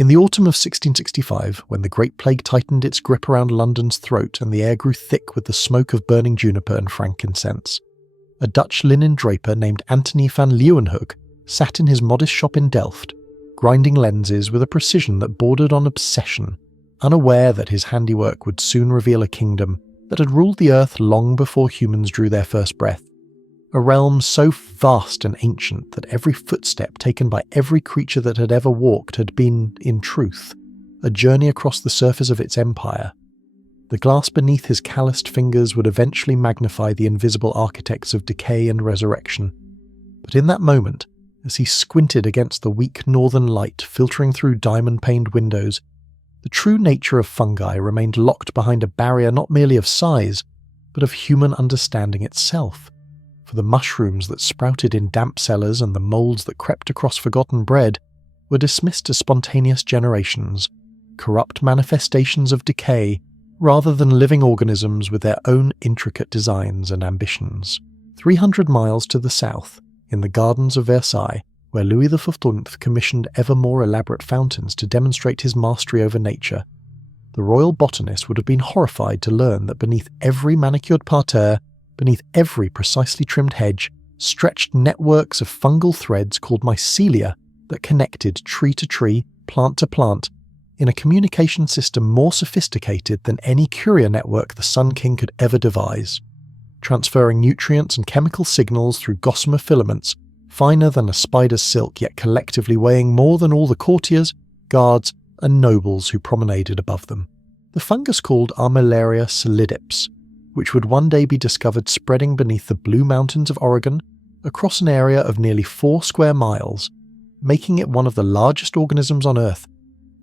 In the autumn of 1665, when the Great Plague tightened its grip around London's throat and the air grew thick with the smoke of burning juniper and frankincense, a Dutch linen draper named Anthony van Leeuwenhoek sat in his modest shop in Delft, grinding lenses with a precision that bordered on obsession, unaware that his handiwork would soon reveal a kingdom that had ruled the earth long before humans drew their first breath, a realm so vast and ancient that every footstep taken by every creature that had ever walked had been, in truth, a journey across the surface of its empire. The glass beneath his calloused fingers would eventually magnify the invisible architects of decay and resurrection. But in that moment, as he squinted against the weak northern light filtering through diamond-paned windows, the true nature of fungi remained locked behind a barrier not merely of size, but of human understanding itself. For the mushrooms that sprouted in damp cellars and the moulds that crept across forgotten bread were dismissed as spontaneous generations, corrupt manifestations of decay, rather than living organisms with their own intricate designs and ambitions. 300 miles to the south, in the gardens of Versailles, where Louis XIV commissioned ever more elaborate fountains to demonstrate his mastery over nature, the royal botanist would have been horrified to learn that beneath every manicured parterre, beneath every precisely trimmed hedge, stretched networks of fungal threads called mycelia that connected tree to tree, plant to plant, in a communication system more sophisticated than any courier network the Sun King could ever devise, transferring nutrients and chemical signals through gossamer filaments, finer than a spider's silk, yet collectively weighing more than all the courtiers, guards, and nobles who promenaded above them. The fungus called Armillaria solidips, which would one day be discovered spreading beneath the Blue Mountains of Oregon across an area of nearly 4 square miles, making it one of the largest organisms on Earth,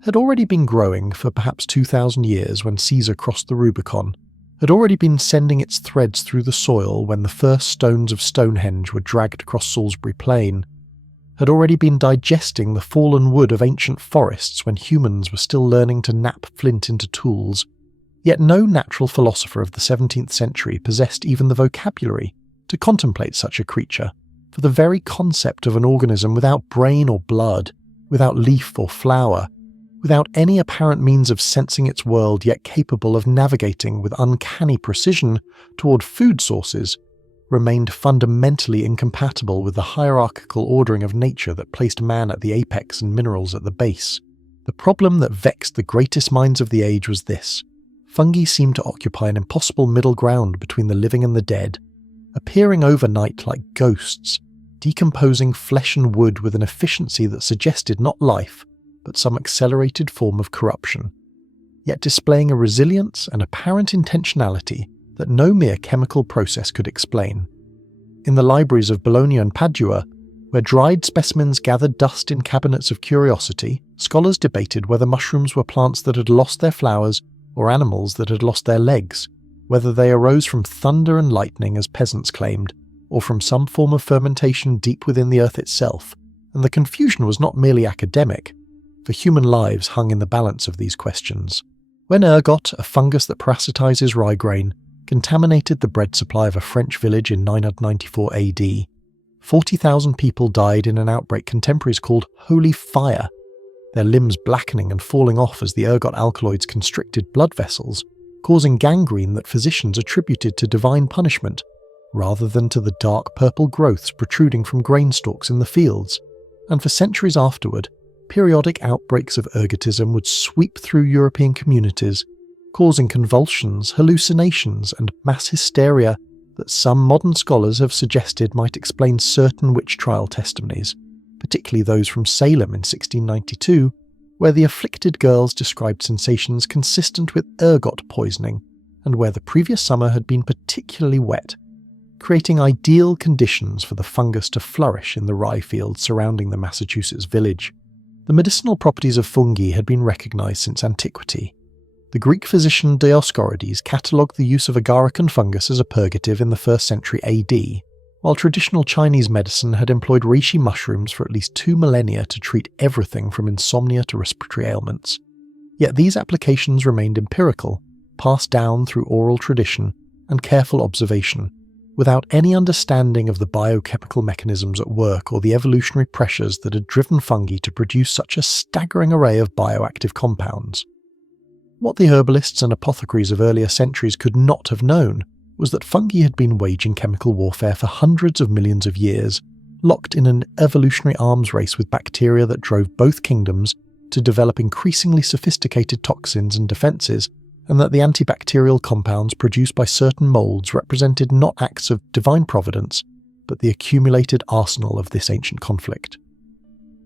had already been growing for perhaps 2,000 years when Caesar crossed the Rubicon, had already been sending its threads through the soil when the first stones of Stonehenge were dragged across Salisbury Plain, had already been digesting the fallen wood of ancient forests when humans were still learning to knap flint into tools. Yet no natural philosopher of the 17th century possessed even the vocabulary to contemplate such a creature, for the very concept of an organism without brain or blood, without leaf or flower, without any apparent means of sensing its world yet capable of navigating with uncanny precision toward food sources, remained fundamentally incompatible with the hierarchical ordering of nature that placed man at the apex and minerals at the base. The problem that vexed the greatest minds of the age was this: fungi seemed to occupy an impossible middle ground between the living and the dead, appearing overnight like ghosts, decomposing flesh and wood with an efficiency that suggested not life, but some accelerated form of corruption, yet displaying a resilience and apparent intentionality that no mere chemical process could explain. In the libraries of Bologna and Padua, where dried specimens gathered dust in cabinets of curiosity, scholars debated whether mushrooms were plants that had lost their flowers or animals that had lost their legs, whether they arose from thunder and lightning as peasants claimed, or from some form of fermentation deep within the earth itself, and the confusion was not merely academic, for human lives hung in the balance of these questions. When ergot, a fungus that parasitizes rye grain, contaminated the bread supply of a French village in 994 AD, 40,000 people died in an outbreak contemporaries called Holy Fire, their limbs blackening and falling off as the ergot alkaloids constricted blood vessels, causing gangrene that physicians attributed to divine punishment, rather than to the dark purple growths protruding from grain stalks in the fields. And for centuries afterward, periodic outbreaks of ergotism would sweep through European communities, causing convulsions, hallucinations, and mass hysteria that some modern scholars have suggested might explain certain witch trial testimonies, particularly those from Salem in 1692, where the afflicted girls described sensations consistent with ergot poisoning, and where the previous summer had been particularly wet, creating ideal conditions for the fungus to flourish in the rye fields surrounding the Massachusetts village. The medicinal properties of fungi had been recognized since antiquity. The Greek physician Dioscorides catalogued the use of agarican fungus as a purgative in the 1st century AD, while traditional Chinese medicine had employed reishi mushrooms for at least 2 millennia to treat everything from insomnia to respiratory ailments. Yet these applications remained empirical, passed down through oral tradition and careful observation, without any understanding of the biochemical mechanisms at work or the evolutionary pressures that had driven fungi to produce such a staggering array of bioactive compounds. What the herbalists and apothecaries of earlier centuries could not have known was that fungi had been waging chemical warfare for hundreds of millions of years, locked in an evolutionary arms race with bacteria that drove both kingdoms to develop increasingly sophisticated toxins and defences, and that the antibacterial compounds produced by certain moulds represented not acts of divine providence, but the accumulated arsenal of this ancient conflict.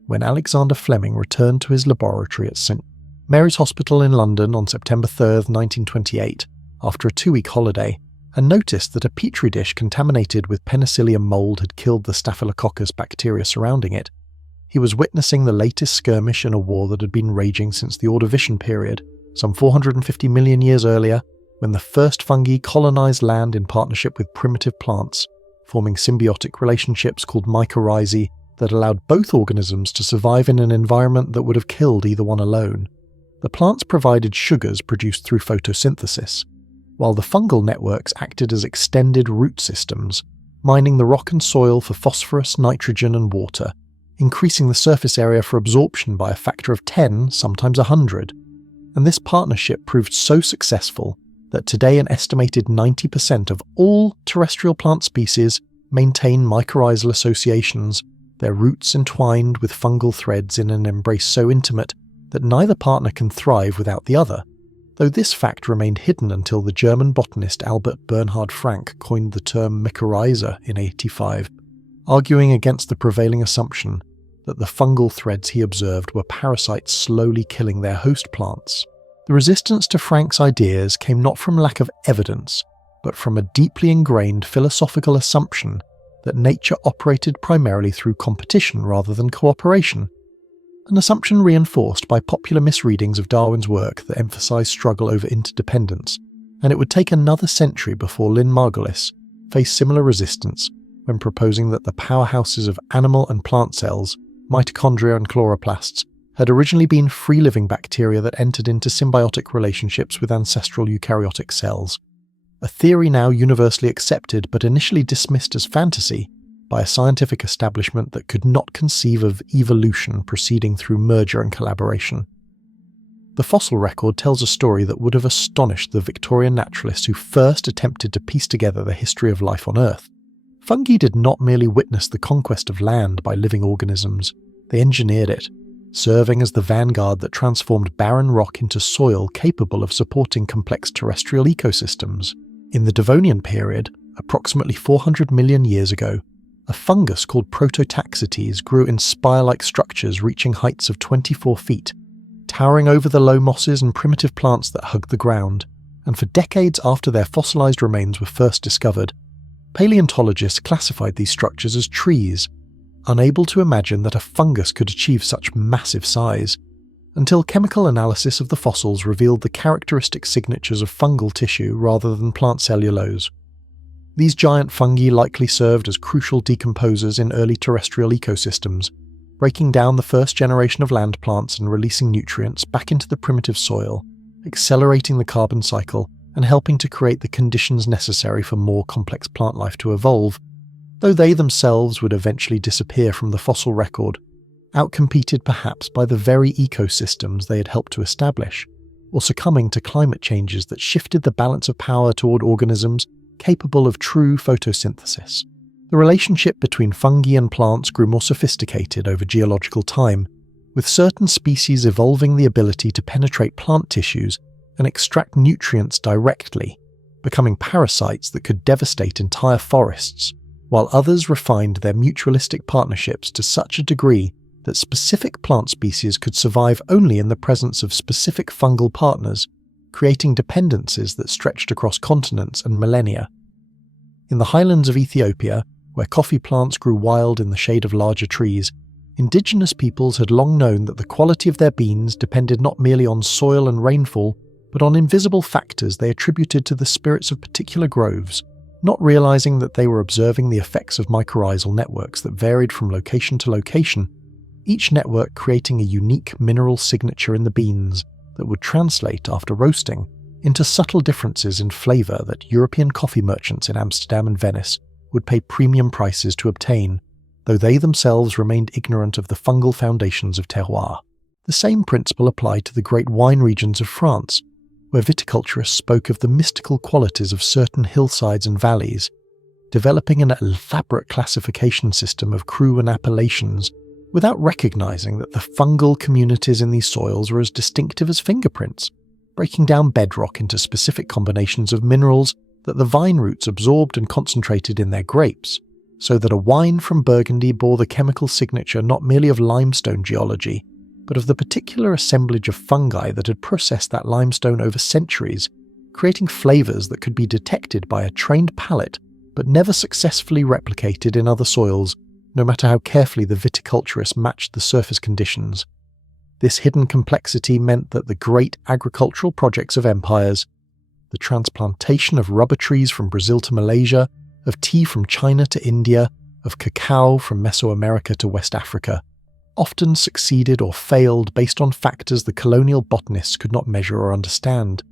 When Alexander Fleming returned to his laboratory at St. Mary's Hospital in London on September 3, 1928, after a 2-week holiday, and noticed that a petri dish contaminated with penicillium mould had killed the Staphylococcus bacteria surrounding it, he was witnessing the latest skirmish in a war that had been raging since the Ordovician period, some 450 million years earlier, when the first fungi colonized land in partnership with primitive plants, forming symbiotic relationships called mycorrhizae that allowed both organisms to survive in an environment that would have killed either one alone. The plants provided sugars produced through photosynthesis, while the fungal networks acted as extended root systems, mining the rock and soil for phosphorus, nitrogen and water, increasing the surface area for absorption by a factor of 10, sometimes 100. And this partnership proved so successful that today an estimated 90% of all terrestrial plant species maintain mycorrhizal associations, their roots entwined with fungal threads in an embrace so intimate that neither partner can thrive without the other, though this fact remained hidden until the German botanist Albert Bernhard Frank coined the term mycorrhiza in 1885, arguing against the prevailing assumption that the fungal threads he observed were parasites slowly killing their host plants. The resistance to Frank's ideas came not from lack of evidence, but from a deeply ingrained philosophical assumption that nature operated primarily through competition rather than cooperation, an assumption reinforced by popular misreadings of Darwin's work that emphasized struggle over interdependence, and it would take another century before Lynn Margulis faced similar resistance when proposing that the powerhouses of animal and plant cells, mitochondria and chloroplasts, had originally been free-living bacteria that entered into symbiotic relationships with ancestral eukaryotic cells, a theory now universally accepted but initially dismissed as fantasy by a scientific establishment that could not conceive of evolution proceeding through merger and collaboration. The fossil record tells a story that would have astonished the Victorian naturalists who first attempted to piece together the history of life on Earth. Fungi did not merely witness the conquest of land by living organisms, they engineered it, serving as the vanguard that transformed barren rock into soil capable of supporting complex terrestrial ecosystems. In the Devonian period, approximately 400 million years ago, a fungus called Prototaxites grew in spire-like structures reaching heights of 24 feet, towering over the low mosses and primitive plants that hugged the ground, and for decades after their fossilized remains were first discovered, paleontologists classified these structures as trees, unable to imagine that a fungus could achieve such massive size, until chemical analysis of the fossils revealed the characteristic signatures of fungal tissue rather than plant cellulose. These giant fungi likely served as crucial decomposers in early terrestrial ecosystems, breaking down the first generation of land plants and releasing nutrients back into the primitive soil, accelerating the carbon cycle and helping to create the conditions necessary for more complex plant life to evolve, though they themselves would eventually disappear from the fossil record, outcompeted perhaps by the very ecosystems they had helped to establish, or succumbing to climate changes that shifted the balance of power toward organisms capable of true photosynthesis. The relationship between fungi and plants grew more sophisticated over geological time, with certain species evolving the ability to penetrate plant tissues and extract nutrients directly, becoming parasites that could devastate entire forests, while others refined their mutualistic partnerships to such a degree that specific plant species could survive only in the presence of specific fungal partners, creating dependencies that stretched across continents and millennia. In the highlands of Ethiopia, where coffee plants grew wild in the shade of larger trees, indigenous peoples had long known that the quality of their beans depended not merely on soil and rainfall, but on invisible factors they attributed to the spirits of particular groves, not realizing that they were observing the effects of mycorrhizal networks that varied from location to location, each network creating a unique mineral signature in the beans that would translate, after roasting, into subtle differences in flavour that European coffee merchants in Amsterdam and Venice would pay premium prices to obtain, though they themselves remained ignorant of the fungal foundations of terroir. The same principle applied to the great wine regions of France, where viticulturists spoke of the mystical qualities of certain hillsides and valleys, developing an elaborate classification system of cru and appellations without recognizing that the fungal communities in these soils were as distinctive as fingerprints, breaking down bedrock into specific combinations of minerals that the vine roots absorbed and concentrated in their grapes, so that a wine from Burgundy bore the chemical signature not merely of limestone geology, but of the particular assemblage of fungi that had processed that limestone over centuries, creating flavours that could be detected by a trained palate but never successfully replicated in other soils, no matter how carefully the viticulturist matched the surface conditions. This hidden complexity meant that the great agricultural projects of empires, the transplantation of rubber trees from Brazil to Malaysia, of tea from China to India, of cacao from Mesoamerica to West Africa, often succeeded or failed based on factors the colonial botanists could not measure or understand,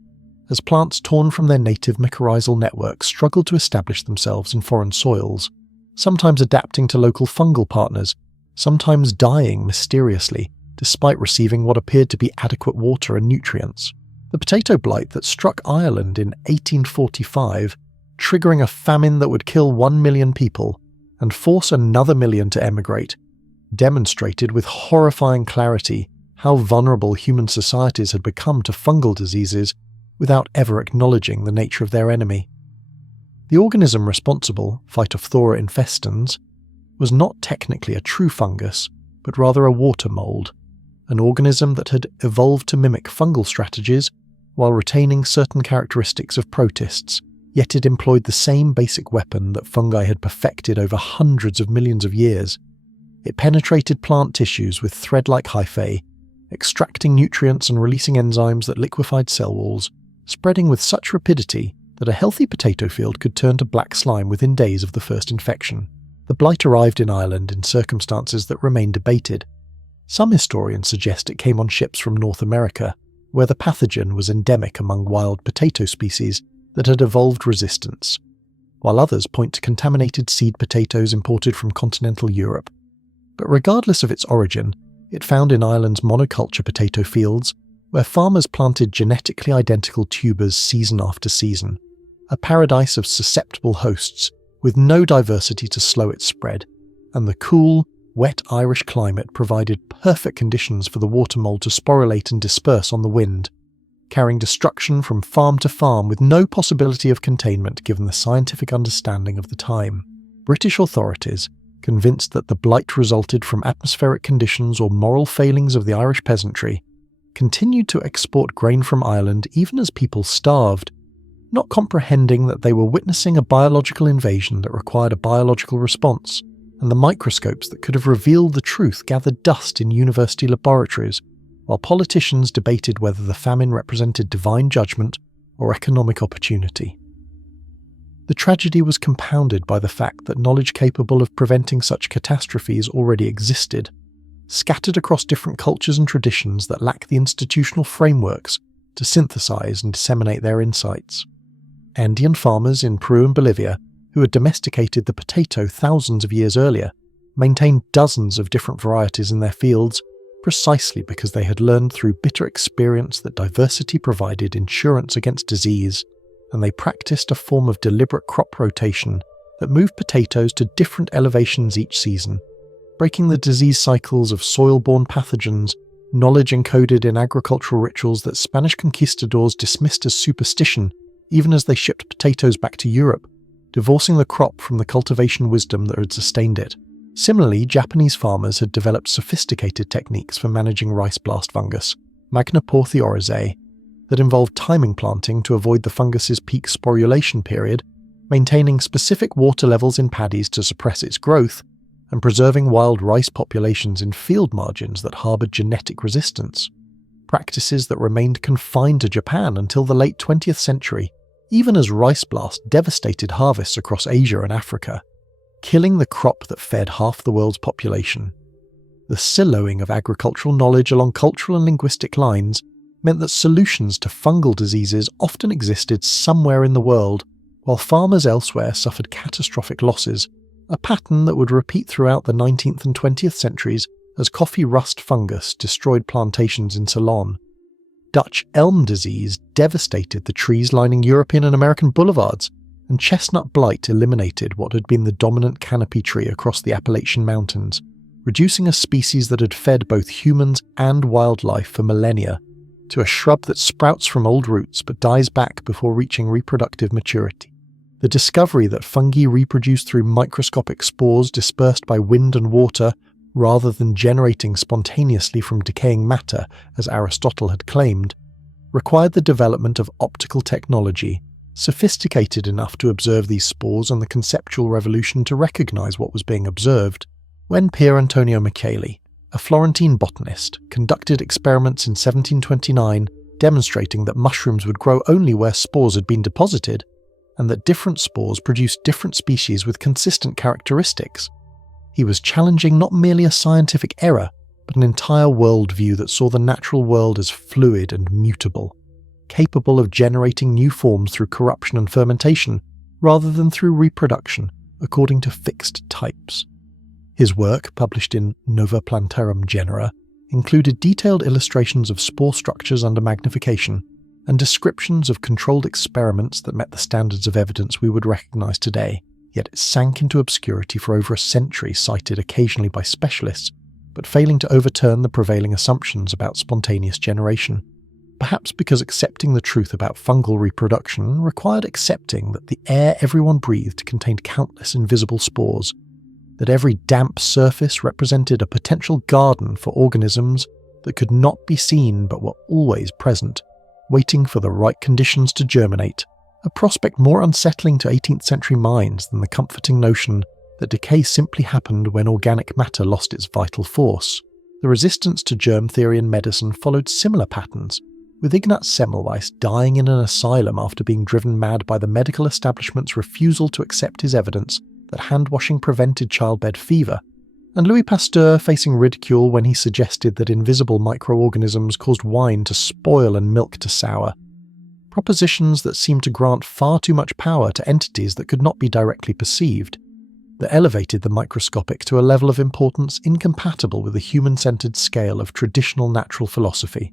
as plants torn from their native mycorrhizal networks struggled to establish themselves in foreign soils, sometimes adapting to local fungal partners, sometimes dying mysteriously, despite receiving what appeared to be adequate water and nutrients. The potato blight that struck Ireland in 1845, triggering a famine that would kill 1 million people and force another million to emigrate, demonstrated with horrifying clarity how vulnerable human societies had become to fungal diseases without ever acknowledging the nature of their enemy. The organism responsible, Phytophthora infestans, was not technically a true fungus, but rather a water mold, an organism that had evolved to mimic fungal strategies while retaining certain characteristics of protists, yet it employed the same basic weapon that fungi had perfected over hundreds of millions of years. It penetrated plant tissues with thread-like hyphae, extracting nutrients and releasing enzymes that liquefied cell walls, spreading with such rapidity that a healthy potato field could turn to black slime within days of the first infection. The blight arrived in Ireland in circumstances that remain debated. Some historians suggest it came on ships from North America, where the pathogen was endemic among wild potato species that had evolved resistance, while others point to contaminated seed potatoes imported from continental Europe. But regardless of its origin, it found in Ireland's monoculture potato fields, where farmers planted genetically identical tubers season after season, a paradise of susceptible hosts with no diversity to slow its spread, and the cool, wet Irish climate provided perfect conditions for the water mold to sporulate and disperse on the wind, carrying destruction from farm to farm with no possibility of containment given the scientific understanding of the time. British authorities, convinced that the blight resulted from atmospheric conditions or moral failings of the Irish peasantry, continued to export grain from Ireland even as people starved, not comprehending that they were witnessing a biological invasion that required a biological response, and the microscopes that could have revealed the truth gathered dust in university laboratories, while politicians debated whether the famine represented divine judgment or economic opportunity. The tragedy was compounded by the fact that knowledge capable of preventing such catastrophes already existed, scattered across different cultures and traditions that lack the institutional frameworks to synthesize and disseminate their insights. Andean farmers in Peru and Bolivia, who had domesticated the potato thousands of years earlier, maintained dozens of different varieties in their fields precisely because they had learned through bitter experience that diversity provided insurance against disease, and they practiced a form of deliberate crop rotation that moved potatoes to different elevations each season, breaking the disease cycles of soil-borne pathogens, knowledge encoded in agricultural rituals that Spanish conquistadors dismissed as superstition even as they shipped potatoes back to Europe, divorcing the crop from the cultivation wisdom that had sustained it. Similarly, Japanese farmers had developed sophisticated techniques for managing rice blast fungus, Magnaporthy oryzae, that involved timing planting to avoid the fungus's peak sporulation period, maintaining specific water levels in paddies to suppress its growth, and preserving wild rice populations in field margins that harbored genetic resistance. Practices that remained confined to Japan until the late 20th century, even as rice blast devastated harvests across Asia and Africa, killing the crop that fed half the world's population. The siloing of agricultural knowledge along cultural and linguistic lines meant that solutions to fungal diseases often existed somewhere in the world, while farmers elsewhere suffered catastrophic losses, a pattern that would repeat throughout the 19th and 20th centuries as coffee rust fungus destroyed plantations in Ceylon. Dutch elm disease devastated the trees lining European and American boulevards, and chestnut blight eliminated what had been the dominant canopy tree across the Appalachian Mountains, reducing a species that had fed both humans and wildlife for millennia to a shrub that sprouts from old roots but dies back before reaching reproductive maturity. The discovery that fungi reproduce through microscopic spores dispersed by wind and water rather than generating spontaneously from decaying matter, as Aristotle had claimed, required the development of optical technology, sophisticated enough to observe these spores and the conceptual revolution to recognize what was being observed. When Pier Antonio Micheli, a Florentine botanist, conducted experiments in 1729 demonstrating that mushrooms would grow only where spores had been deposited, and that different spores produced different species with consistent characteristics, he was challenging not merely a scientific error, but an entire worldview that saw the natural world as fluid and mutable, capable of generating new forms through corruption and fermentation, rather than through reproduction, according to fixed types. His work, published in Nova Plantarum Genera, included detailed illustrations of spore structures under magnification, and descriptions of controlled experiments that met the standards of evidence we would recognize today. Yet it sank into obscurity for over a century, cited occasionally by specialists, but failing to overturn the prevailing assumptions about spontaneous generation. Perhaps because accepting the truth about fungal reproduction required accepting that the air everyone breathed contained countless invisible spores, that every damp surface represented a potential garden for organisms that could not be seen but were always present, waiting for the right conditions to germinate. A prospect more unsettling to 18th century minds than the comforting notion that decay simply happened when organic matter lost its vital force. The resistance to germ theory in medicine followed similar patterns, with Ignaz Semmelweis dying in an asylum after being driven mad by the medical establishment's refusal to accept his evidence that hand-washing prevented childbed fever, and Louis Pasteur facing ridicule when he suggested that invisible microorganisms caused wine to spoil and milk to sour. Propositions that seemed to grant far too much power to entities that could not be directly perceived, that elevated the microscopic to a level of importance incompatible with the human-centered scale of traditional natural philosophy.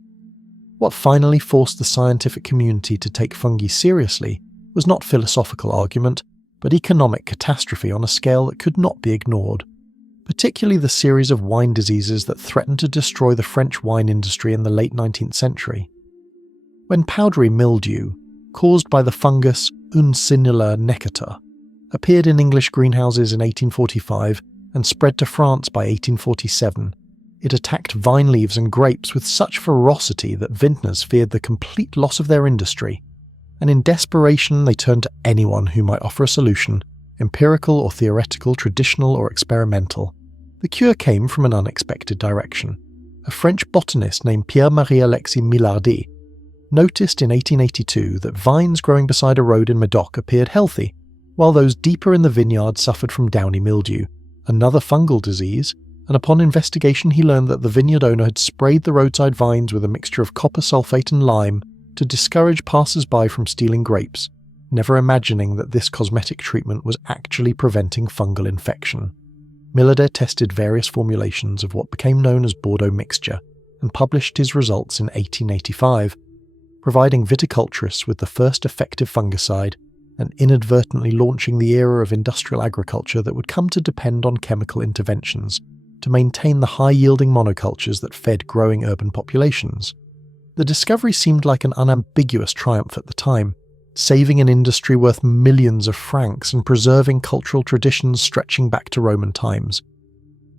What finally forced the scientific community to take fungi seriously was not philosophical argument, but economic catastrophe on a scale that could not be ignored, particularly the series of wine diseases that threatened to destroy the French wine industry in the late 19th century. When powdery mildew, caused by the fungus Uncinilla necata, appeared in English greenhouses in 1845 and spread to France by 1847, it attacked vine leaves and grapes with such ferocity that vintners feared the complete loss of their industry, and in desperation they turned to anyone who might offer a solution, empirical or theoretical, traditional or experimental. The cure came from an unexpected direction. A French botanist named Pierre-Marie-Alexis Millardy noticed in 1882 that vines growing beside a road in Medoc appeared healthy, while those deeper in the vineyard suffered from downy mildew, another fungal disease, and upon investigation he learned that the vineyard owner had sprayed the roadside vines with a mixture of copper sulfate and lime to discourage passers-by from stealing grapes, never imagining that this cosmetic treatment was actually preventing fungal infection. Millardy tested various formulations of what became known as Bordeaux mixture, and published his results in 1885, providing viticulturists with the first effective fungicide, and inadvertently launching the era of industrial agriculture that would come to depend on chemical interventions to maintain the high-yielding monocultures that fed growing urban populations. The discovery seemed like an unambiguous triumph at the time, saving an industry worth millions of francs and preserving cultural traditions stretching back to Roman times.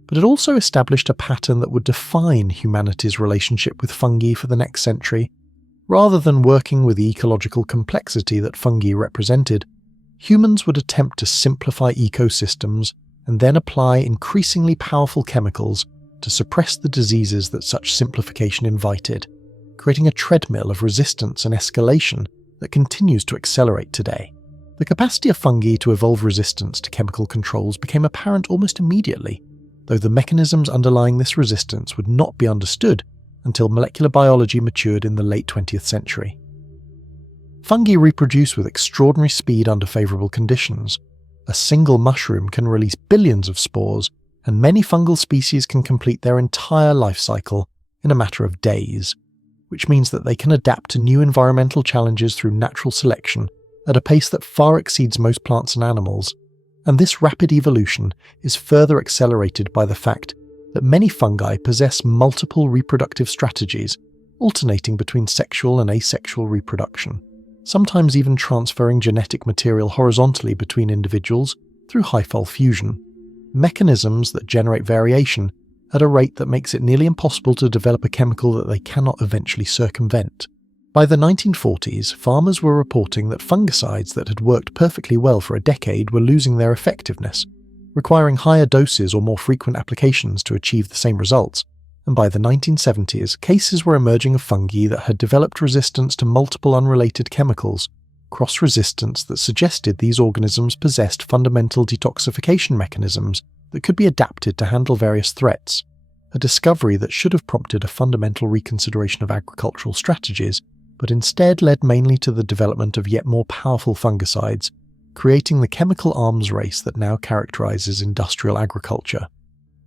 But it also established a pattern that would define humanity's relationship with fungi for the next century. Rather than working with the ecological complexity that fungi represented, humans would attempt to simplify ecosystems and then apply increasingly powerful chemicals to suppress the diseases that such simplification invited, creating a treadmill of resistance and escalation that continues to accelerate today. The capacity of fungi to evolve resistance to chemical controls became apparent almost immediately, though the mechanisms underlying this resistance would not be understood until molecular biology matured in the late 20th century. Fungi reproduce with extraordinary speed under favourable conditions. A single mushroom can release billions of spores, and many fungal species can complete their entire life cycle in a matter of days, which means that they can adapt to new environmental challenges through natural selection at a pace that far exceeds most plants and animals. And this rapid evolution is further accelerated by the fact that many fungi possess multiple reproductive strategies, alternating between sexual and asexual reproduction, sometimes even transferring genetic material horizontally between individuals through hyphal fusion, mechanisms that generate variation at a rate that makes it nearly impossible to develop a chemical that they cannot eventually circumvent. By the 1940s, farmers were reporting that fungicides that had worked perfectly well for a decade were losing their effectiveness, requiring higher doses or more frequent applications to achieve the same results. And by the 1970s, cases were emerging of fungi that had developed resistance to multiple unrelated chemicals, cross-resistance that suggested these organisms possessed fundamental detoxification mechanisms that could be adapted to handle various threats, a discovery that should have prompted a fundamental reconsideration of agricultural strategies, but instead led mainly to the development of yet more powerful fungicides, creating the chemical arms race that now characterizes industrial agriculture.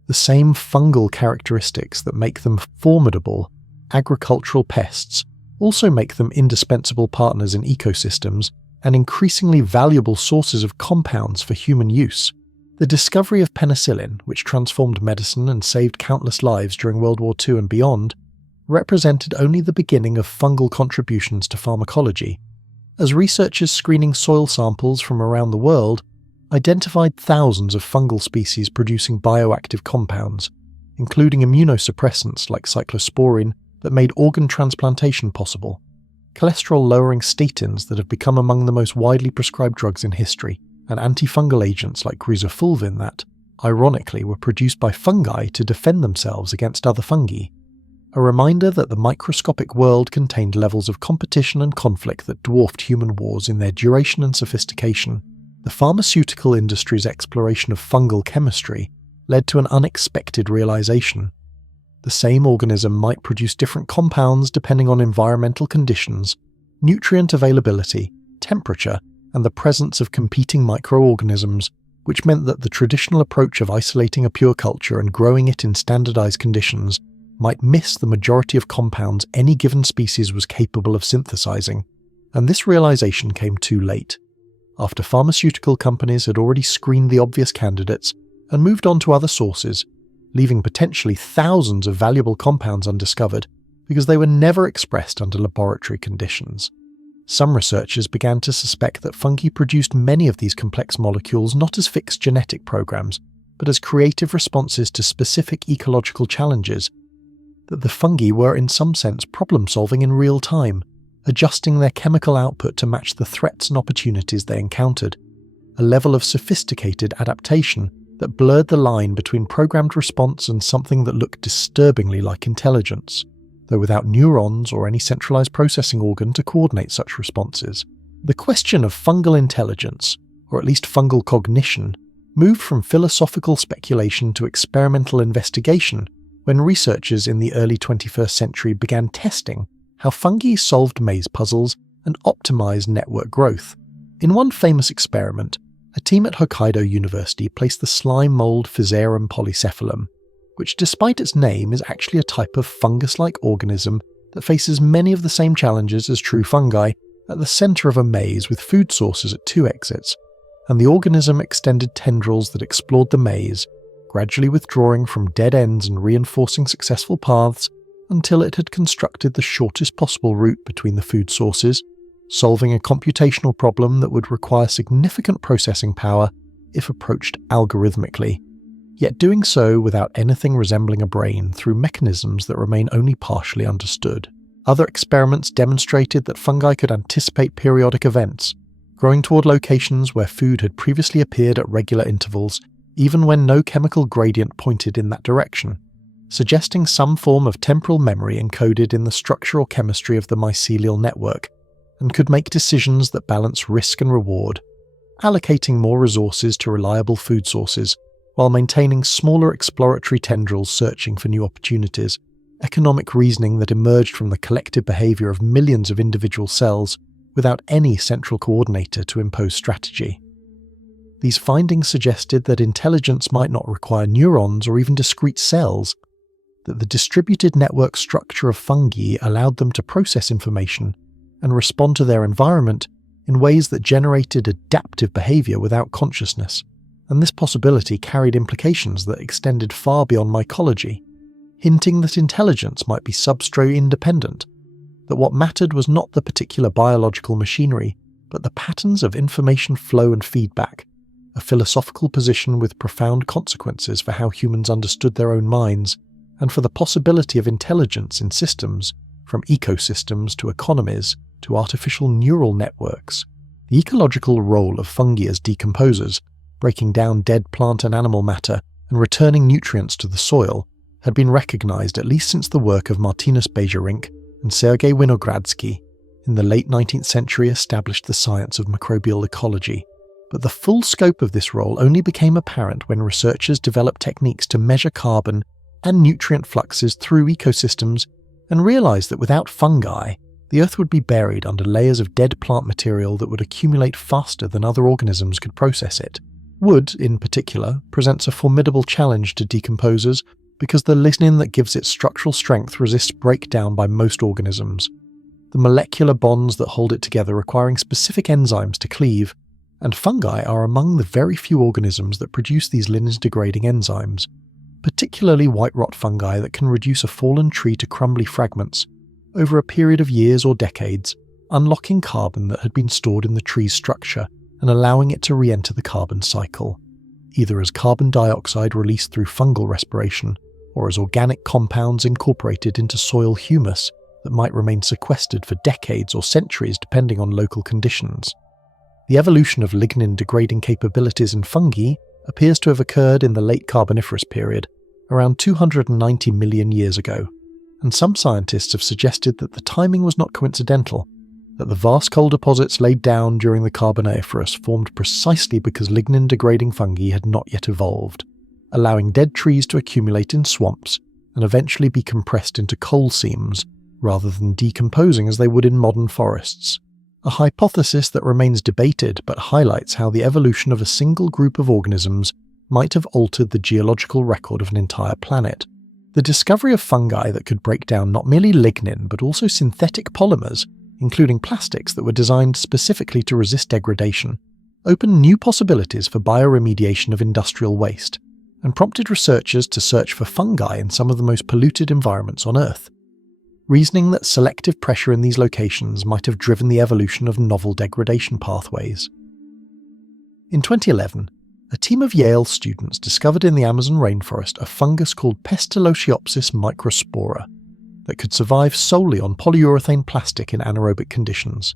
The same fungal characteristics that make them formidable agricultural pests also make them indispensable partners in ecosystems and increasingly valuable sources of compounds for human use. The discovery of penicillin, which transformed medicine and saved countless lives during World War II and beyond, represented only the beginning of fungal contributions to pharmacology, as researchers screening soil samples from around the world identified thousands of fungal species producing bioactive compounds, including immunosuppressants like cyclosporine that made organ transplantation possible, cholesterol-lowering statins that have become among the most widely prescribed drugs in history, and antifungal agents like rhizofulvin that, ironically, were produced by fungi to defend themselves against other fungi. A reminder that the microscopic world contained levels of competition and conflict that dwarfed human wars in their duration and sophistication. The pharmaceutical industry's exploration of fungal chemistry led to an unexpected realization. The same organism might produce different compounds depending on environmental conditions, nutrient availability, temperature, and the presence of competing microorganisms, which meant that the traditional approach of isolating a pure culture and growing it in standardized conditions might miss the majority of compounds any given species was capable of synthesizing. And this realization came too late, after pharmaceutical companies had already screened the obvious candidates and moved on to other sources, leaving potentially thousands of valuable compounds undiscovered because they were never expressed under laboratory conditions. Some researchers began to suspect that fungi produced many of these complex molecules not as fixed genetic programs, but as creative responses to specific ecological challenges, that the fungi were in some sense problem-solving in real time, adjusting their chemical output to match the threats and opportunities they encountered, a level of sophisticated adaptation that blurred the line between programmed response and something that looked disturbingly like intelligence, though without neurons or any centralized processing organ to coordinate such responses. The question of fungal intelligence, or at least fungal cognition, moved from philosophical speculation to experimental investigation when researchers in the early 21st century began testing how fungi solved maze puzzles and optimized network growth. In one famous experiment, a team at Hokkaido University placed the slime mold Physarum polycephalum, which despite its name is actually a type of fungus-like organism that faces many of the same challenges as true fungi, at the center of a maze with food sources at 2 exits, and the organism extended tendrils that explored the maze, gradually withdrawing from dead ends and reinforcing successful paths until it had constructed the shortest possible route between the food sources, solving a computational problem that would require significant processing power if approached algorithmically, yet doing so without anything resembling a brain through mechanisms that remain only partially understood. Other experiments demonstrated that fungi could anticipate periodic events, growing toward locations where food had previously appeared at regular intervals, even when no chemical gradient pointed in that direction, suggesting some form of temporal memory encoded in the structure or chemistry of the mycelial network, and could make decisions that balance risk and reward, allocating more resources to reliable food sources, while maintaining smaller exploratory tendrils searching for new opportunities. Economic reasoning that emerged from the collective behavior of millions of individual cells without any central coordinator to impose strategy. These findings suggested that intelligence might not require neurons or even discrete cells, that the distributed network structure of fungi allowed them to process information and respond to their environment in ways that generated adaptive behavior without consciousness, and this possibility carried implications that extended far beyond mycology, hinting that intelligence might be substrate independent, that what mattered was not the particular biological machinery, but the patterns of information flow and feedback, a philosophical position with profound consequences for how humans understood their own minds, and for the possibility of intelligence in systems, from ecosystems to economies to artificial neural networks. The ecological role of fungi as decomposers, breaking down dead plant and animal matter and returning nutrients to the soil, had been recognized at least since the work of Martinus Beijerinck and Sergei Winogradsky in the late 19th century established the science of microbial ecology. But the full scope of this role only became apparent when researchers developed techniques to measure carbon and nutrient fluxes through ecosystems and realized that without fungi, the Earth would be buried under layers of dead plant material that would accumulate faster than other organisms could process it. Wood, in particular, presents a formidable challenge to decomposers because the lignin that gives it structural strength resists breakdown by most organisms, the molecular bonds that hold it together requiring specific enzymes to cleave, and fungi are among the very few organisms that produce these lignin-degrading enzymes, particularly white rot fungi that can reduce a fallen tree to crumbly fragments over a period of years or decades, unlocking carbon that had been stored in the tree's structure and allowing it to re-enter the carbon cycle, either as carbon dioxide released through fungal respiration or as organic compounds incorporated into soil humus that might remain sequestered for decades or centuries depending on local conditions. The evolution of lignin-degrading capabilities in fungi appears to have occurred in the late Carboniferous period, around 290 million years ago, and some scientists have suggested that the timing was not coincidental, that the vast coal deposits laid down during the Carboniferous formed precisely because lignin-degrading fungi had not yet evolved, allowing dead trees to accumulate in swamps and eventually be compressed into coal seams rather than decomposing as they would in modern forests. A hypothesis that remains debated but highlights how the evolution of a single group of organisms might have altered the geological record of an entire planet. The discovery of fungi that could break down not merely lignin but also synthetic polymers, including plastics that were designed specifically to resist degradation, opened new possibilities for bioremediation of industrial waste, and prompted researchers to search for fungi in some of the most polluted environments on Earth, reasoning that selective pressure in these locations might have driven the evolution of novel degradation pathways. In 2011, a team of Yale students discovered in the Amazon rainforest a fungus called Pestalozchiopsis microspora that could survive solely on polyurethane plastic in anaerobic conditions,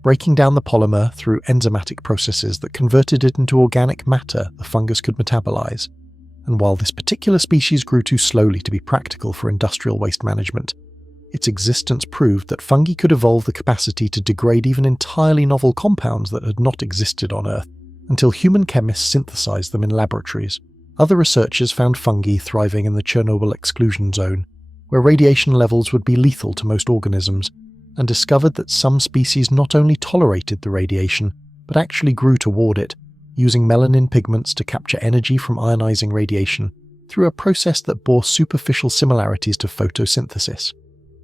breaking down the polymer through enzymatic processes that converted it into organic matter the fungus could metabolize. And while this particular species grew too slowly to be practical for industrial waste management, its existence proved that fungi could evolve the capacity to degrade even entirely novel compounds that had not existed on Earth, until human chemists synthesized them in laboratories. Other researchers found fungi thriving in the Chernobyl exclusion zone, where radiation levels would be lethal to most organisms, and discovered that some species not only tolerated the radiation, but actually grew toward it, using melanin pigments to capture energy from ionizing radiation through a process that bore superficial similarities to photosynthesis,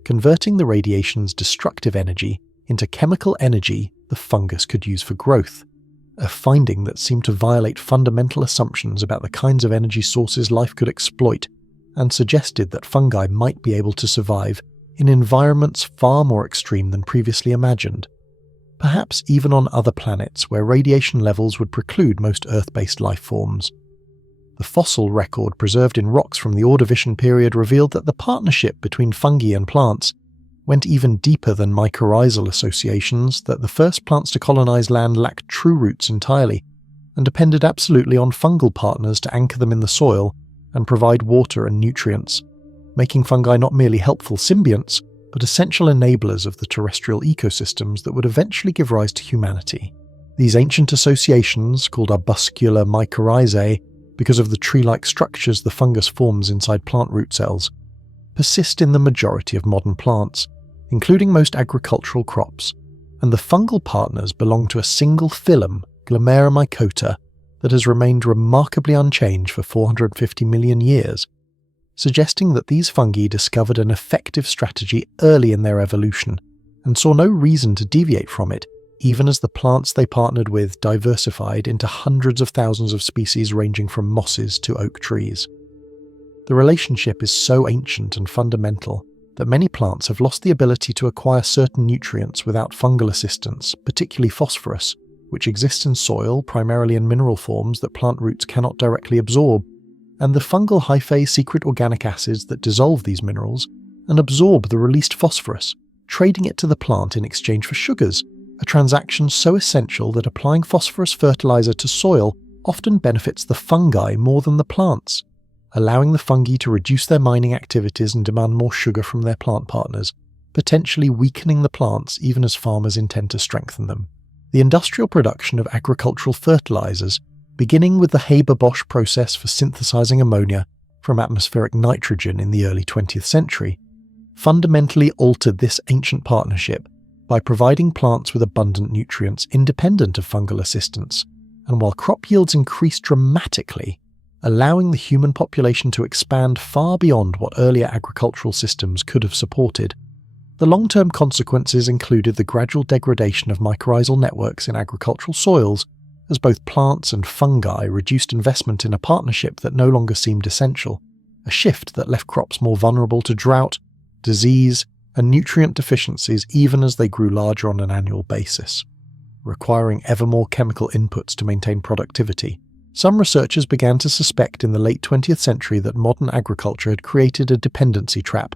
converting the radiation's destructive energy into chemical energy the fungus could use for growth, a finding that seemed to violate fundamental assumptions about the kinds of energy sources life could exploit, and suggested that fungi might be able to survive in environments far more extreme than previously imagined, perhaps even on other planets where radiation levels would preclude most Earth-based life forms. The fossil record preserved in rocks from the Ordovician period revealed that the partnership between fungi and plants went even deeper than mycorrhizal associations, that the first plants to colonize land lacked true roots entirely, and depended absolutely on fungal partners to anchor them in the soil and provide water and nutrients, making fungi not merely helpful symbionts, but essential enablers of the terrestrial ecosystems that would eventually give rise to humanity. These ancient associations, called arbuscular mycorrhizae because of the tree-like structures the fungus forms inside plant root cells, persist in the majority of modern plants, including most agricultural crops, and the fungal partners belong to a single phylum, Glomeromycota, that has remained remarkably unchanged for 450 million years, suggesting that these fungi discovered an effective strategy early in their evolution and saw no reason to deviate from it, even as the plants they partnered with diversified into hundreds of thousands of species ranging from mosses to oak trees. The relationship is so ancient and fundamental that many plants have lost the ability to acquire certain nutrients without fungal assistance, particularly phosphorus, which exists in soil primarily in mineral forms that plant roots cannot directly absorb, and the fungal hyphae secret organic acids that dissolve these minerals and absorb the released phosphorus, trading it to the plant in exchange for sugars, a transaction so essential that applying phosphorus fertilizer to soil often benefits the fungi more than the plants, allowing the fungi to reduce their mining activities and demand more sugar from their plant partners, potentially weakening the plants even as farmers intend to strengthen them. The industrial production of agricultural fertilizers, beginning with the Haber-Bosch process for synthesizing ammonia from atmospheric nitrogen in the early 20th century, fundamentally altered this ancient partnership by providing plants with abundant nutrients independent of fungal assistance, and while crop yields increased dramatically, allowing the human population to expand far beyond what earlier agricultural systems could have supported. The long-term consequences included the gradual degradation of mycorrhizal networks in agricultural soils, as both plants and fungi reduced investment in a partnership that no longer seemed essential, a shift that left crops more vulnerable to drought, disease, and nutrient deficiencies even as they grew larger on an annual basis, requiring ever more chemical inputs to maintain productivity. Some researchers began to suspect in the late 20th century that modern agriculture had created a dependency trap,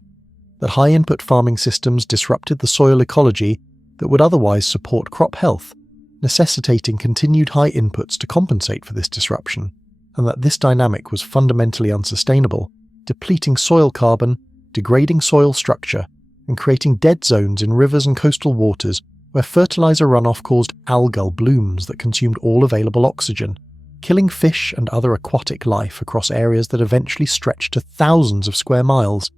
that high-input farming systems disrupted the soil ecology that would otherwise support crop health, necessitating continued high inputs to compensate for this disruption, and that this dynamic was fundamentally unsustainable, depleting soil carbon, degrading soil structure, and creating dead zones in rivers and coastal waters where fertilizer runoff caused algal blooms that consumed all available oxygen, killing fish and other aquatic life across areas that eventually stretched to thousands of square miles.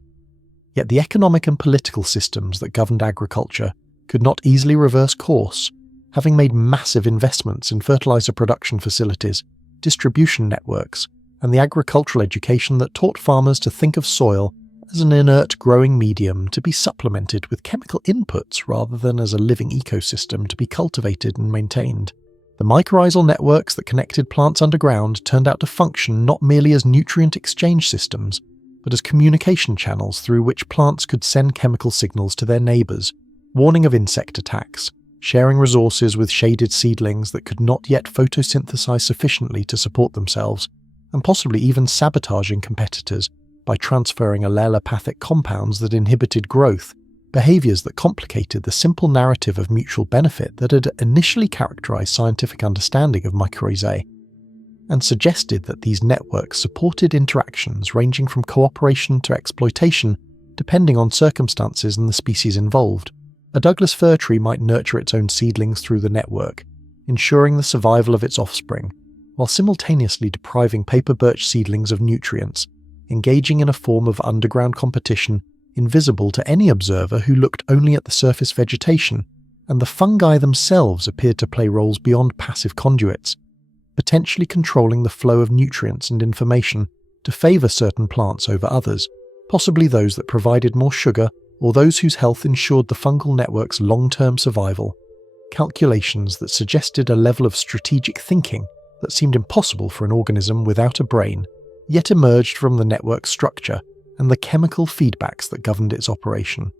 Yet the economic and political systems that governed agriculture could not easily reverse course, having made massive investments in fertilizer production facilities, distribution networks, and the agricultural education that taught farmers to think of soil as an inert growing medium to be supplemented with chemical inputs rather than as a living ecosystem to be cultivated and maintained. The mycorrhizal networks that connected plants underground turned out to function not merely as nutrient exchange systems, but as communication channels through which plants could send chemical signals to their neighbours, warning of insect attacks, sharing resources with shaded seedlings that could not yet photosynthesize sufficiently to support themselves, and possibly even sabotaging competitors by transferring allelopathic compounds that inhibited growth, behaviours that complicated the simple narrative of mutual benefit that had initially characterised scientific understanding of mycorrhizae, and suggested that these networks supported interactions ranging from cooperation to exploitation depending on circumstances and the species involved. A Douglas fir tree might nurture its own seedlings through the network, ensuring the survival of its offspring, while simultaneously depriving paper birch seedlings of nutrients, engaging in a form of underground competition invisible to any observer who looked only at the surface vegetation, and the fungi themselves appeared to play roles beyond passive conduits, potentially controlling the flow of nutrients and information to favour certain plants over others, possibly those that provided more sugar or those whose health ensured the fungal network's long-term survival. Calculations that suggested a level of strategic thinking that seemed impossible for an organism without a brain, yet emerged from the network structure and the chemical feedbacks that governed its operation.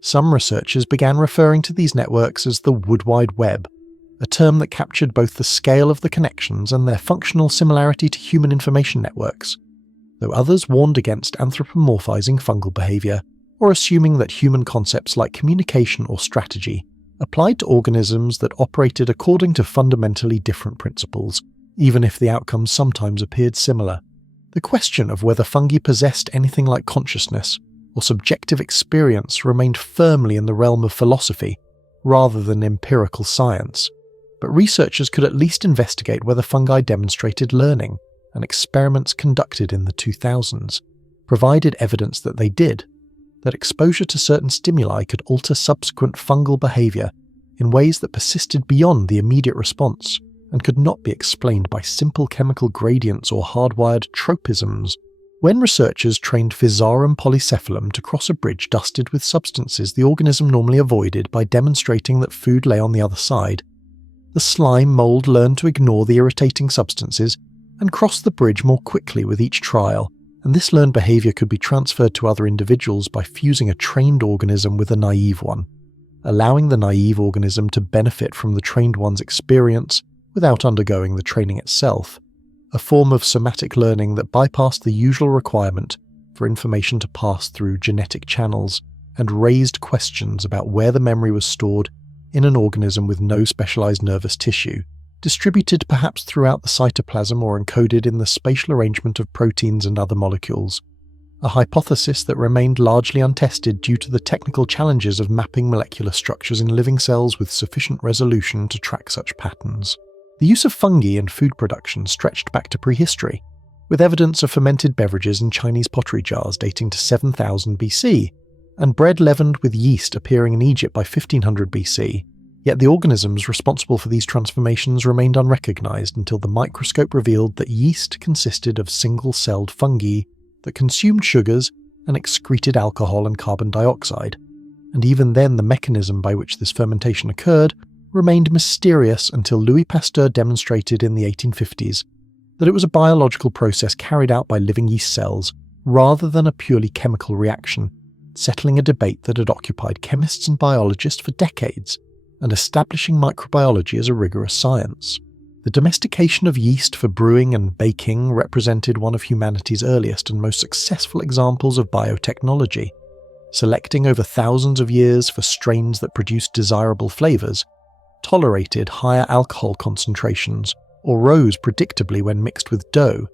Some researchers began referring to these networks as the Wood Wide Web, a term that captured both the scale of the connections and their functional similarity to human information networks, though others warned against anthropomorphizing fungal behavior or assuming that human concepts like communication or strategy applied to organisms that operated according to fundamentally different principles, even if the outcomes sometimes appeared similar. The question of whether fungi possessed anything like consciousness or subjective experience remained firmly in the realm of philosophy rather than empirical science, but researchers could at least investigate whether fungi demonstrated learning, and experiments conducted in the 2000s provided evidence that they did, that exposure to certain stimuli could alter subsequent fungal behavior, in ways that persisted beyond the immediate response and could not be explained by simple chemical gradients or hardwired tropisms. When researchers trained Physarum polycephalum to cross a bridge dusted with substances the organism normally avoided by demonstrating that food lay on the other side, the slime mould learned to ignore the irritating substances and cross the bridge more quickly with each trial, and this learned behaviour could be transferred to other individuals by fusing a trained organism with a naive one, allowing the naive organism to benefit from the trained one's experience without undergoing the training itself, a form of somatic learning that bypassed the usual requirement for information to pass through genetic channels and raised questions about where the memory was stored in an organism with no specialized nervous tissue, distributed perhaps throughout the cytoplasm or encoded in the spatial arrangement of proteins and other molecules, a hypothesis that remained largely untested due to the technical challenges of mapping molecular structures in living cells with sufficient resolution to track such patterns. The use of fungi in food production stretched back to prehistory, with evidence of fermented beverages in Chinese pottery jars dating to 7000 BC, and bread leavened with yeast appearing in Egypt by 1500 BC, yet the organisms responsible for these transformations remained unrecognized until the microscope revealed that yeast consisted of single-celled fungi that consumed sugars and excreted alcohol and carbon dioxide, and even then the mechanism by which this fermentation occurred remained mysterious until Louis Pasteur demonstrated in the 1850s that it was a biological process carried out by living yeast cells rather than a purely chemical reaction, settling a debate that had occupied chemists and biologists for decades and establishing microbiology as a rigorous science. The domestication of yeast for brewing and baking represented one of humanity's earliest and most successful examples of biotechnology, selecting over thousands of years for strains that produced desirable flavors, tolerated higher alcohol concentrations, or rose predictably when mixed with dough,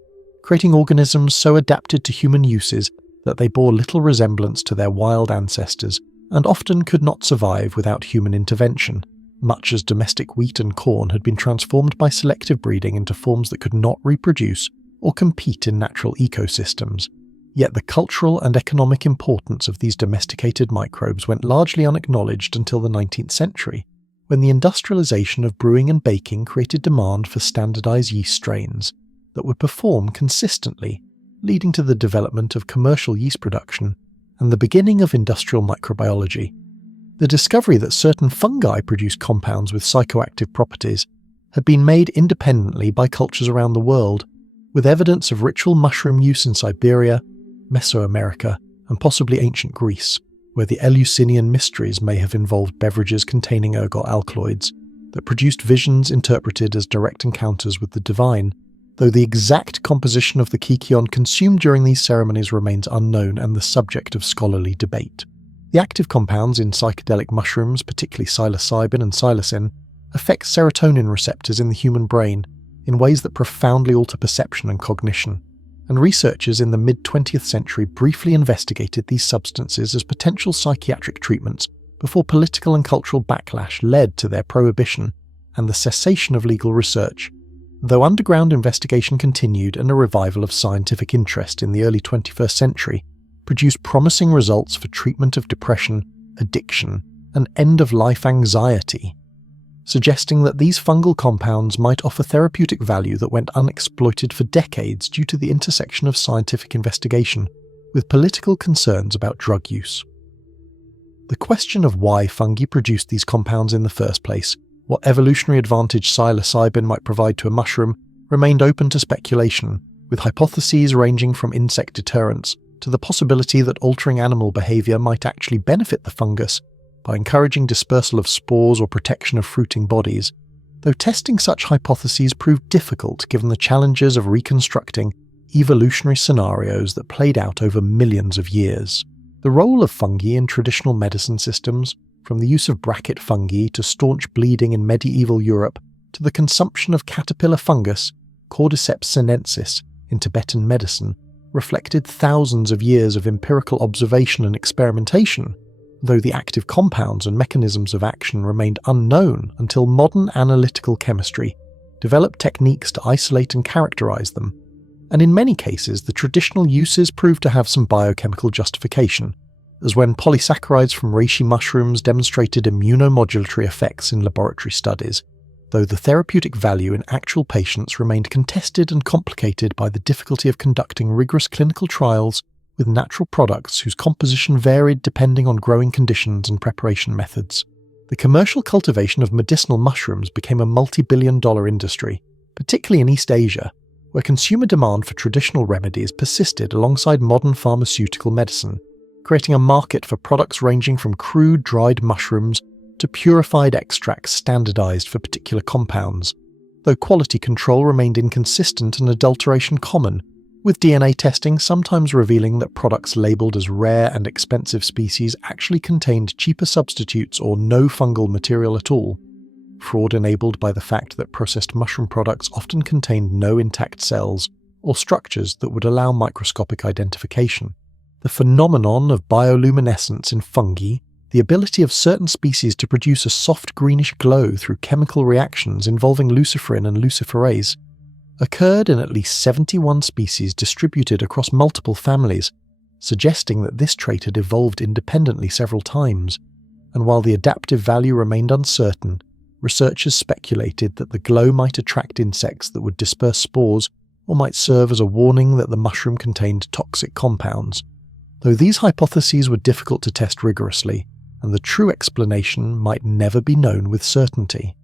creating organisms so adapted to human uses that they bore little resemblance to their wild ancestors and often could not survive without human intervention, much as domestic wheat and corn had been transformed by selective breeding into forms that could not reproduce or compete in natural ecosystems. Yet the cultural and economic importance of these domesticated microbes went largely unacknowledged until the 19th century, when the industrialization of brewing and baking created demand for standardized yeast strains that would perform consistently, leading to the development of commercial yeast production and the beginning of industrial microbiology. The discovery that certain fungi produce compounds with psychoactive properties had been made independently by cultures around the world, with evidence of ritual mushroom use in Siberia, Mesoamerica, and possibly ancient Greece, where the Eleusinian mysteries may have involved beverages containing ergot alkaloids that produced visions interpreted as direct encounters with the divine, though the exact composition of the kykeon consumed during these ceremonies remains unknown and the subject of scholarly debate. The active compounds in psychedelic mushrooms, particularly psilocybin and psilocin, affect serotonin receptors in the human brain in ways that profoundly alter perception and cognition, and researchers in the mid-20th century briefly investigated these substances as potential psychiatric treatments before political and cultural backlash led to their prohibition and the cessation of legal research, though underground investigation continued and a revival of scientific interest in the early 21st century produced promising results for treatment of depression, addiction, and end-of-life anxiety, suggesting that these fungal compounds might offer therapeutic value that went unexploited for decades due to the intersection of scientific investigation with political concerns about drug use. The question of why fungi produced these compounds in the first place, what evolutionary advantage psilocybin might provide to a mushroom, remained open to speculation, with hypotheses ranging from insect deterrence to the possibility that altering animal behavior might actually benefit the fungus by encouraging dispersal of spores or protection of fruiting bodies, though testing such hypotheses proved difficult given the challenges of reconstructing evolutionary scenarios that played out over millions of years. The role of fungi in traditional medicine systems, from the use of bracket fungi to staunch bleeding in medieval Europe to the consumption of caterpillar fungus, Cordyceps sinensis, in Tibetan medicine, reflected thousands of years of empirical observation and experimentation, though the active compounds and mechanisms of action remained unknown until modern analytical chemistry developed techniques to isolate and characterize them, and in many cases the traditional uses proved to have some biochemical justification, as when polysaccharides from reishi mushrooms demonstrated immunomodulatory effects in laboratory studies, though the therapeutic value in actual patients remained contested and complicated by the difficulty of conducting rigorous clinical trials with natural products whose composition varied depending on growing conditions and preparation methods. The commercial cultivation of medicinal mushrooms became a multi-billion-dollar industry, particularly in East Asia, where consumer demand for traditional remedies persisted alongside modern pharmaceutical medicine, creating a market for products ranging from crude dried mushrooms to purified extracts standardized for particular compounds, though quality control remained inconsistent and adulteration common, with DNA testing sometimes revealing that products labeled as rare and expensive species actually contained cheaper substitutes or no fungal material at all. Fraud enabled by the fact that processed mushroom products often contained no intact cells or structures that would allow microscopic identification. The phenomenon of bioluminescence in fungi, the ability of certain species to produce a soft greenish glow through chemical reactions involving luciferin and luciferase, occurred in at least 71 species distributed across multiple families, suggesting that this trait had evolved independently several times, and while the adaptive value remained uncertain, researchers speculated that the glow might attract insects that would disperse spores or might serve as a warning that the mushroom contained toxic compounds. Though these hypotheses were difficult to test rigorously, and the true explanation might never be known with certainty.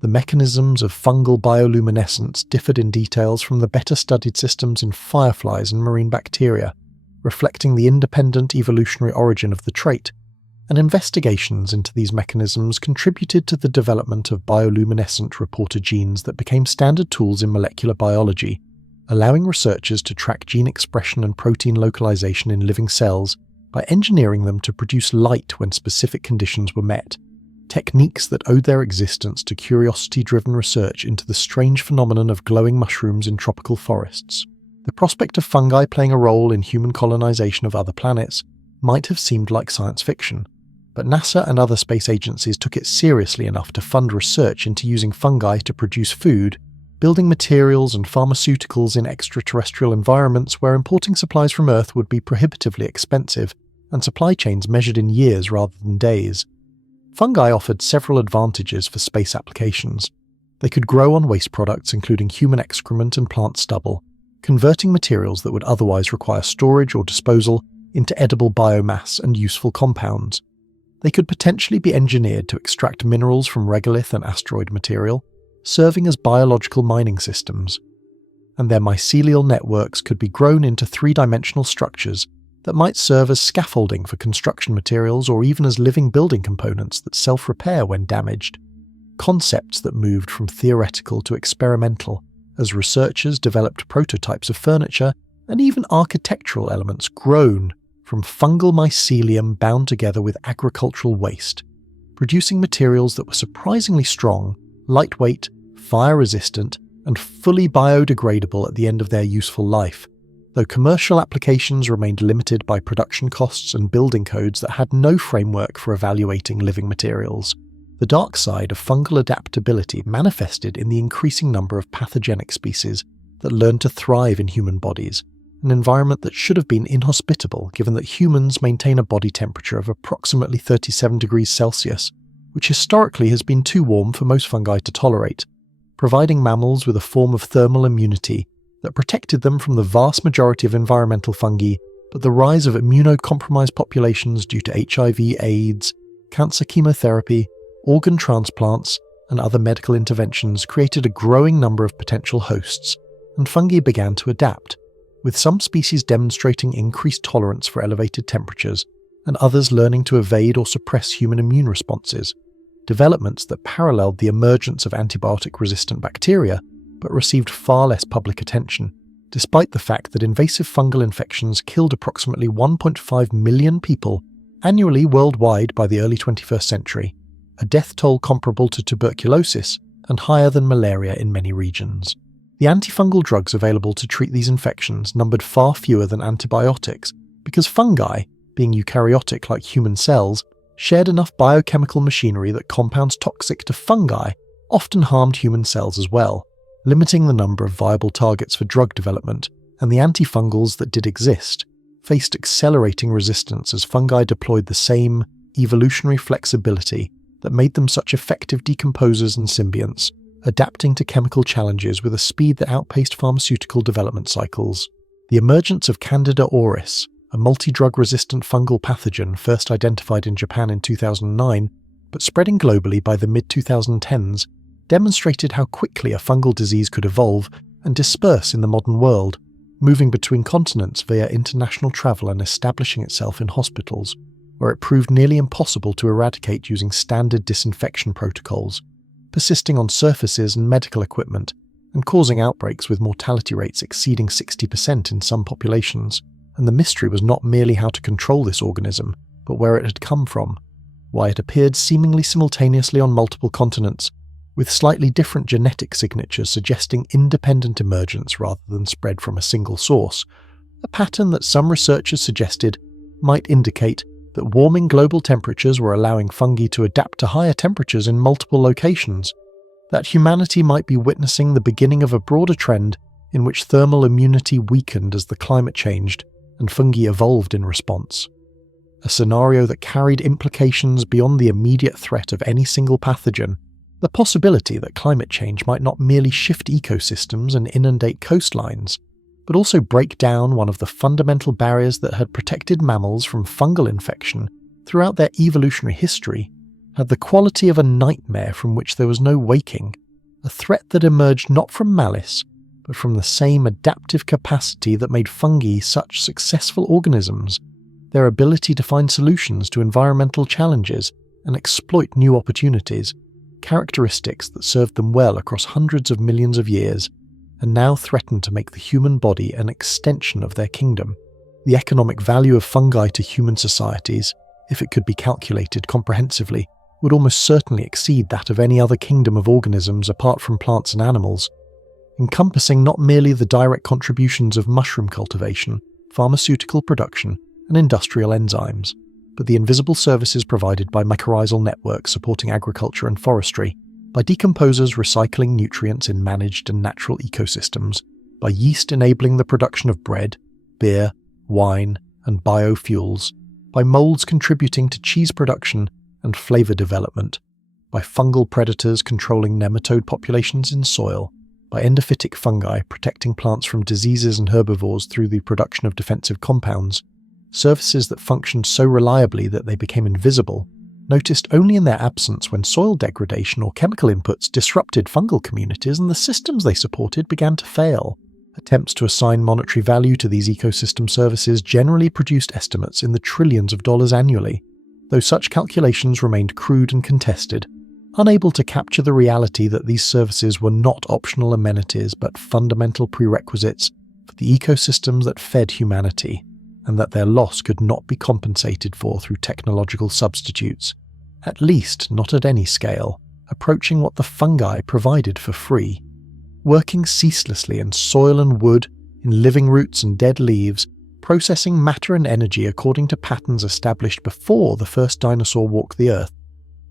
The mechanisms of fungal bioluminescence differed in details from the better studied systems in fireflies and marine bacteria, reflecting the independent evolutionary origin of the trait, and investigations into these mechanisms contributed to the development of bioluminescent reporter genes that became standard tools in molecular biology, allowing researchers to track gene expression and protein localization in living cells by engineering them to produce light when specific conditions were met, techniques that owed their existence to curiosity-driven research into the strange phenomenon of glowing mushrooms in tropical forests. The prospect of fungi playing a role in human colonization of other planets might have seemed like science fiction, but NASA and other space agencies took it seriously enough to fund research into using fungi to produce food, building materials and pharmaceuticals in extraterrestrial environments where importing supplies from Earth would be prohibitively expensive, and supply chains measured in years rather than days. Fungi offered several advantages for space applications. They could grow on waste products including human excrement and plant stubble, converting materials that would otherwise require storage or disposal into edible biomass and useful compounds. They could potentially be engineered to extract minerals from regolith and asteroid material, serving as biological mining systems. And their mycelial networks could be grown into three-dimensional structures that might serve as scaffolding for construction materials or even as living building components that self-repair when damaged. Concepts that moved from theoretical to experimental as researchers developed prototypes of furniture and even architectural elements grown from fungal mycelium bound together with agricultural waste, producing materials that were surprisingly strong, lightweight, fire-resistant, and fully biodegradable at the end of their useful life, though commercial applications remained limited by production costs and building codes that had no framework for evaluating living materials. The dark side of fungal adaptability manifested in the increasing number of pathogenic species that learned to thrive in human bodies, an environment that should have been inhospitable given that humans maintain a body temperature of approximately 37 degrees Celsius, which historically has been too warm for most fungi to tolerate, providing mammals with a form of thermal immunity that protected them from the vast majority of environmental fungi, but the rise of immunocompromised populations due to HIV, AIDS, cancer chemotherapy, organ transplants, and other medical interventions created a growing number of potential hosts, and fungi began to adapt, with some species demonstrating increased tolerance for elevated temperatures, and others learning to evade or suppress human immune responses, developments that paralleled the emergence of antibiotic-resistant bacteria, but received far less public attention, despite the fact that invasive fungal infections killed approximately 1.5 million people annually worldwide by the early 21st century, a death toll comparable to tuberculosis and higher than malaria in many regions. The antifungal drugs available to treat these infections numbered far fewer than antibiotics because fungi, being eukaryotic like human cells, shared enough biochemical machinery that compounds toxic to fungi often harmed human cells as well, limiting the number of viable targets for drug development, and the antifungals that did exist, faced accelerating resistance as fungi deployed the same evolutionary flexibility that made them such effective decomposers and symbionts, adapting to chemical challenges with a speed that outpaced pharmaceutical development cycles. The emergence of Candida auris, a multi-drug resistant fungal pathogen first identified in Japan in 2009, but spreading globally by the mid-2010s, demonstrated how quickly a fungal disease could evolve and disperse in the modern world, moving between continents via international travel and establishing itself in hospitals, where it proved nearly impossible to eradicate using standard disinfection protocols, persisting on surfaces and medical equipment, and causing outbreaks with mortality rates exceeding 60% in some populations. And the mystery was not merely how to control this organism, but where it had come from, why it appeared seemingly simultaneously on multiple continents, with slightly different genetic signatures suggesting independent emergence rather than spread from a single source, a pattern that some researchers suggested might indicate that warming global temperatures were allowing fungi to adapt to higher temperatures in multiple locations, that humanity might be witnessing the beginning of a broader trend in which thermal immunity weakened as the climate changed and fungi evolved in response. A scenario that carried implications beyond the immediate threat of any single pathogen, the possibility that climate change might not merely shift ecosystems and inundate coastlines, but also break down one of the fundamental barriers that had protected mammals from fungal infection throughout their evolutionary history, had the quality of a nightmare from which there was no waking, a threat that emerged not from malice, but from the same adaptive capacity that made fungi such successful organisms, their ability to find solutions to environmental challenges and exploit new opportunities, characteristics that served them well across hundreds of millions of years, and now threaten to make the human body an extension of their kingdom. The economic value of fungi to human societies, if it could be calculated comprehensively, would almost certainly exceed that of any other kingdom of organisms apart from plants and animals, encompassing not merely the direct contributions of mushroom cultivation, pharmaceutical production, and industrial enzymes, but the invisible services provided by mycorrhizal networks supporting agriculture and forestry, by decomposers recycling nutrients in managed and natural ecosystems, by yeast enabling the production of bread, beer, wine, and biofuels, by molds contributing to cheese production and flavor development, by fungal predators controlling nematode populations in soil, by endophytic fungi protecting plants from diseases and herbivores through the production of defensive compounds, services that functioned so reliably that they became invisible, noticed only in their absence when soil degradation or chemical inputs disrupted fungal communities and the systems they supported began to fail. Attempts to assign monetary value to these ecosystem services generally produced estimates in the trillions of dollars annually, though such calculations remained crude and contested, unable to capture the reality that these services were not optional amenities but fundamental prerequisites for the ecosystems that fed humanity, and that their loss could not be compensated for through technological substitutes, at least not at any scale, approaching what the fungi provided for free. Working ceaselessly in soil and wood, in living roots and dead leaves, processing matter and energy according to patterns established before the first dinosaur walked the earth,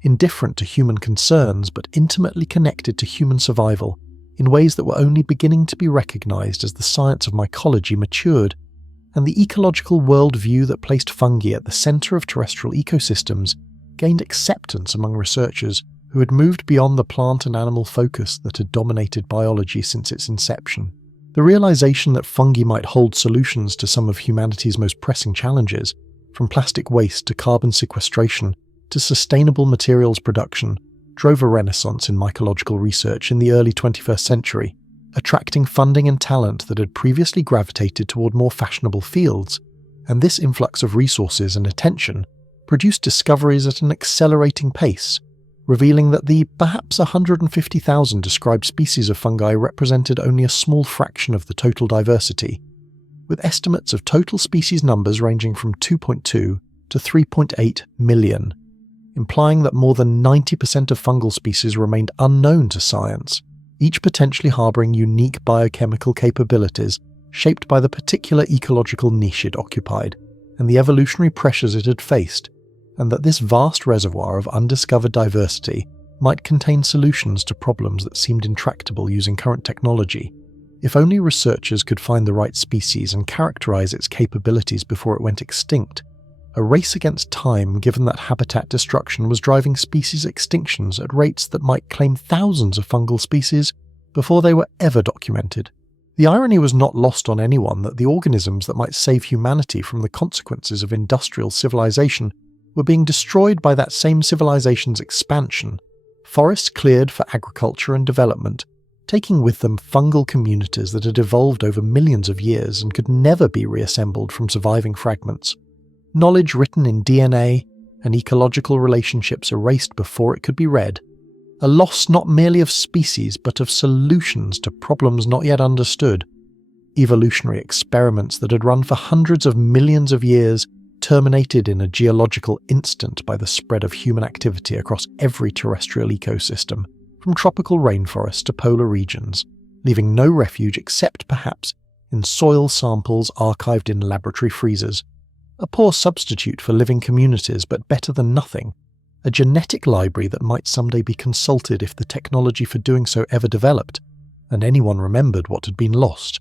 indifferent to human concerns but intimately connected to human survival, in ways that were only beginning to be recognized as the science of mycology matured, and the ecological worldview that placed fungi at the center of terrestrial ecosystems gained acceptance among researchers who had moved beyond the plant and animal focus that had dominated biology since its inception. The realization that fungi might hold solutions to some of humanity's most pressing challenges, from plastic waste to carbon sequestration to sustainable materials production, drove a renaissance in mycological research in the early 21st century, attracting funding and talent that had previously gravitated toward more fashionable fields, and this influx of resources and attention produced discoveries at an accelerating pace, revealing that the perhaps 150,000 described species of fungi represented only a small fraction of the total diversity, with estimates of total species numbers ranging from 2.2 to 3.8 million, implying that more than 90% of fungal species remained unknown to science, each potentially harboring unique biochemical capabilities shaped by the particular ecological niche it occupied and the evolutionary pressures it had faced, and that this vast reservoir of undiscovered diversity might contain solutions to problems that seemed intractable using current technology. If only researchers could find the right species and characterize its capabilities before it went extinct. A race against time, given that habitat destruction was driving species extinctions at rates that might claim thousands of fungal species before they were ever documented. The irony was not lost on anyone that the organisms that might save humanity from the consequences of industrial civilization were being destroyed by that same civilization's expansion. Forests cleared for agriculture and development, taking with them fungal communities that had evolved over millions of years and could never be reassembled from surviving fragments. Knowledge written in DNA and ecological relationships erased before it could be read. A loss not merely of species but of solutions to problems not yet understood. Evolutionary experiments that had run for hundreds of millions of years terminated in a geological instant by the spread of human activity across every terrestrial ecosystem, from tropical rainforests to polar regions, leaving no refuge except perhaps in soil samples archived in laboratory freezers. A poor substitute for living communities, but better than nothing. A genetic library that might someday be consulted if the technology for doing so ever developed, and anyone remembered what had been lost.